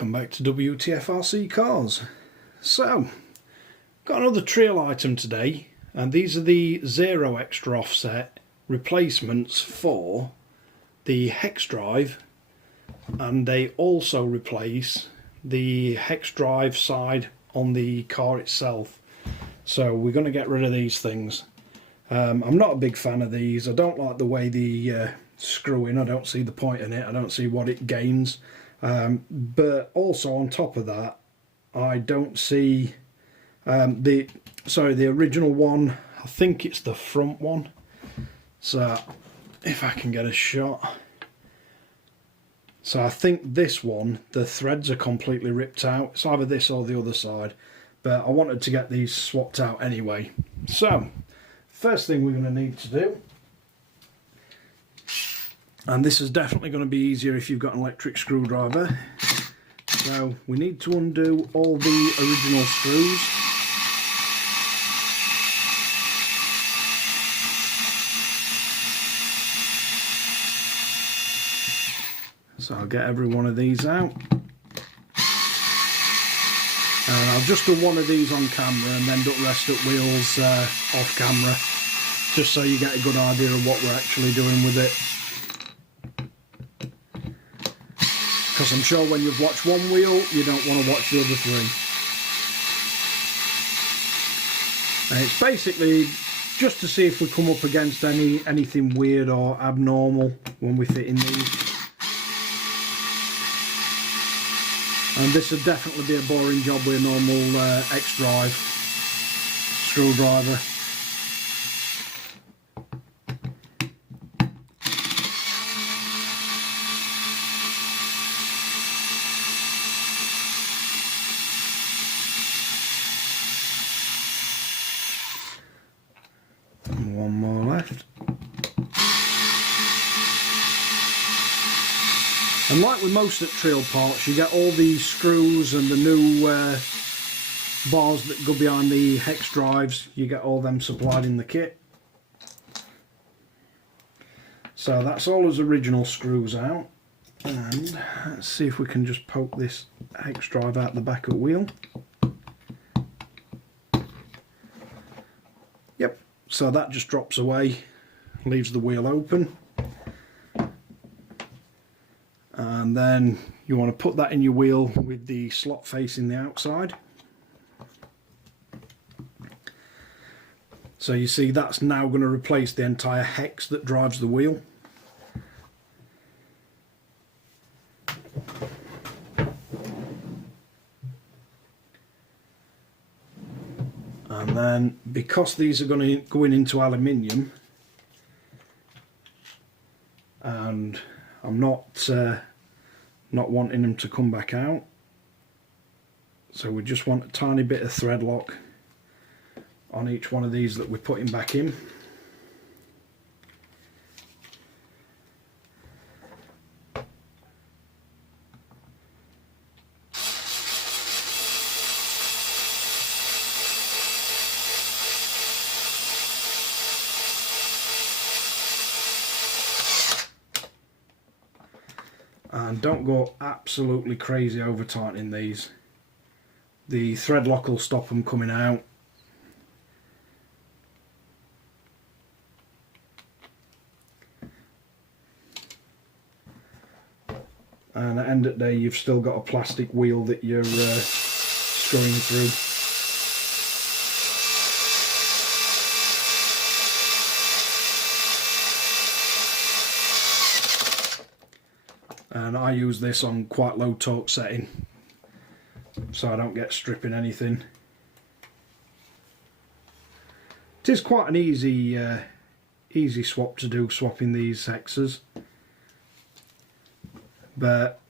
Welcome back to Wtf Rc Cars. So, got another trail item today, and these are the 0 extra offset replacements for the hex drive, and they also replace the hex drive side on the car itself. So we're going to get rid of these things. I'm not a big fan of these. I don't like the way the screw in. I don't see the point in it. I don't see what it gains. But also on top of that, I don't see the original one. I think it's the front one. So if I can get a shot. So I think this one, the threads are completely ripped out. It's either this or the other side. But I wanted to get these swapped out anyway. So first thing we're going to need to do, and this is definitely going to be easier if you've got an electric screwdriver. So we need to undo all the original screws. So I'll get every one of these out. And I'll just do one of these on camera and then do the rest of wheels off camera, just so you get a good idea of what we're actually doing with it. Because I'm sure when you've watched one wheel, you don't want to watch the other three. And it's basically just to see if we come up against anything weird or abnormal when we fit in these. And this would definitely be a boring job with a normal X-drive screwdriver. And one more left. And like with most Treal parts, you get all these screws and the new bars that go behind the hex drives, you get all them supplied in the kit. So that's all those original screws out. And let's see if we can just poke this hex drive out the back of the wheel. Yep, so that just drops away, leaves the wheel open. And then you want to put that in your wheel with the slot facing the outside. So you see that's now going to replace the entire hex that drives the wheel. And then because these are going into aluminium, and I'm not wanting them to come back out, so we just want a tiny bit of thread lock on each one of these that we're putting back in. And don't go absolutely crazy over tightening these. The thread lock will stop them coming out. And at the end of the day, you've still got a plastic wheel that you're screwing through. And I use this on quite low torque setting, so I don't get stripping anything. It is quite an easy swap to do, swapping these hexes, but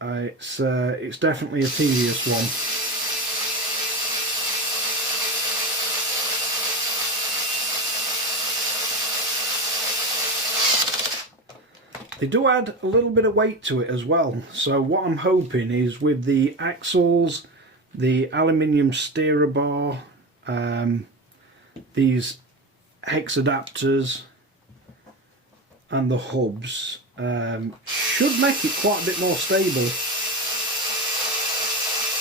it's definitely a tedious one. They do add a little bit of weight to it as well, so what I'm hoping is with the axles, the aluminium steerer bar, these hex adapters and the hubs should make it quite a bit more stable.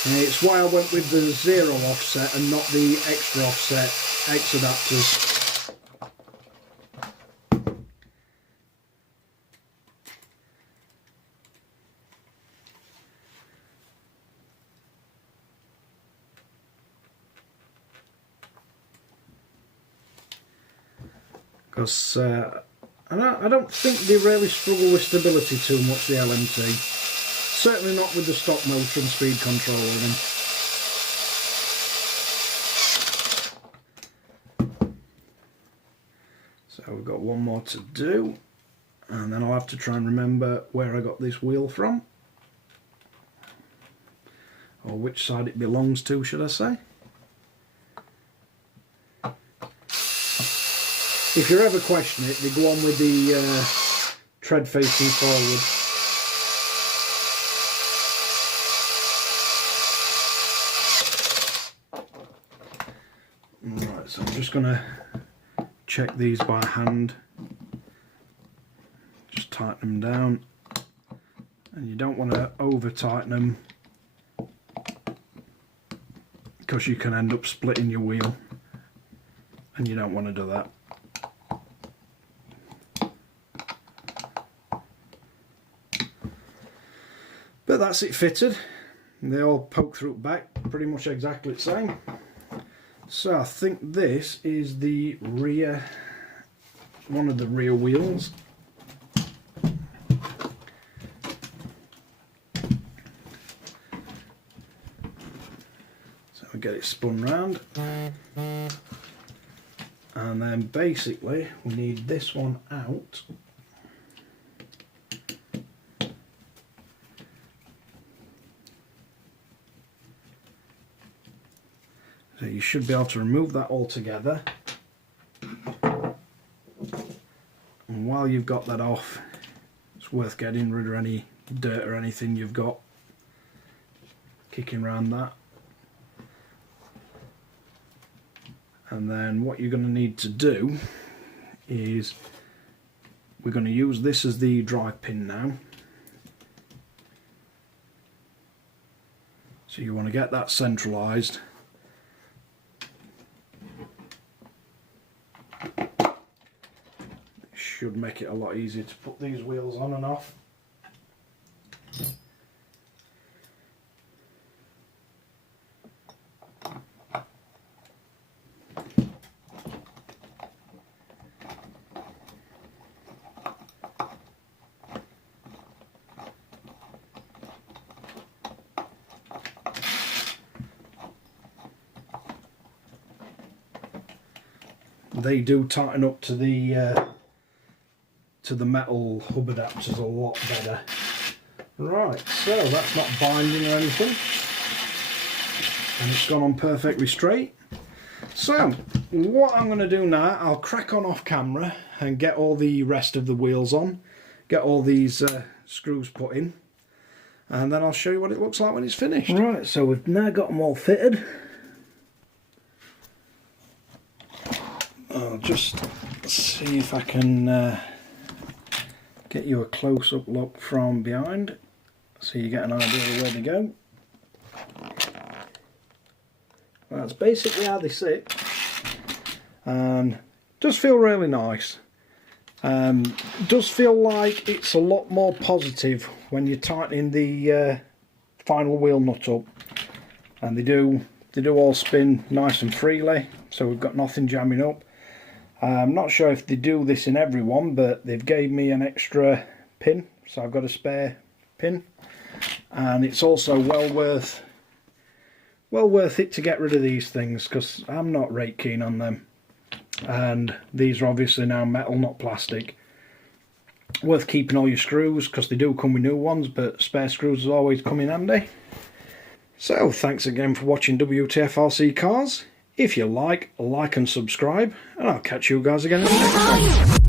It's why I went with the 0 offset and not the extra offset hex adapters. Because I don't think they really struggle with stability too much, the LMT. Certainly not with the stock motor and speed control on them. So we've got one more to do, and then I'll have to try and remember where I got this wheel from, or which side it belongs to, should I say. If you ever question it, they go on with the tread facing forward. Right, so I'm just going to check these by hand. Just tighten them down. And you don't want to over tighten them, because you can end up splitting your wheel, and you don't want to do that. But that's it fitted. They all poke through back, pretty much exactly the same. So I think this is the rear, one of the rear wheels. So we get it spun round. And then basically we need this one out. So you should be able to remove that altogether. And while you've got that off, it's worth getting rid of any dirt or anything you've got kicking around that. And then what you're going to need to do is, we're going to use this as the drive pin now. So you want to get that centralised. Should make it a lot easier to put these wheels on and off. They do tighten up to the metal hub adapters a lot better. Right, so that's not binding or anything, and it's gone on perfectly straight. So what I'm going to do now, I'll crack on off camera and get all the rest of the wheels on, get all these screws put in, and then I'll show you what it looks like when it's finished. Right, so we've now got them all fitted. I'll just see if I can get you a close-up look from behind so you get an idea of where they go. Well, that's basically how they sit, and does feel really nice. Does feel like it's a lot more positive when you're tightening the final wheel nut up, and they do all spin nice and freely, so we've got nothing jamming up. I'm not sure if they do this in every one, but they've gave me an extra pin, so I've got a spare pin, and it's also well worth it to get rid of these things, because I'm not right keen on them, and these are obviously now metal, not plastic. Worth keeping all your screws, because they do come with new ones, but spare screws always come in handy. So thanks again for watching Wtf Rc Cars. If you like and subscribe, and I'll catch you guys again in the next one.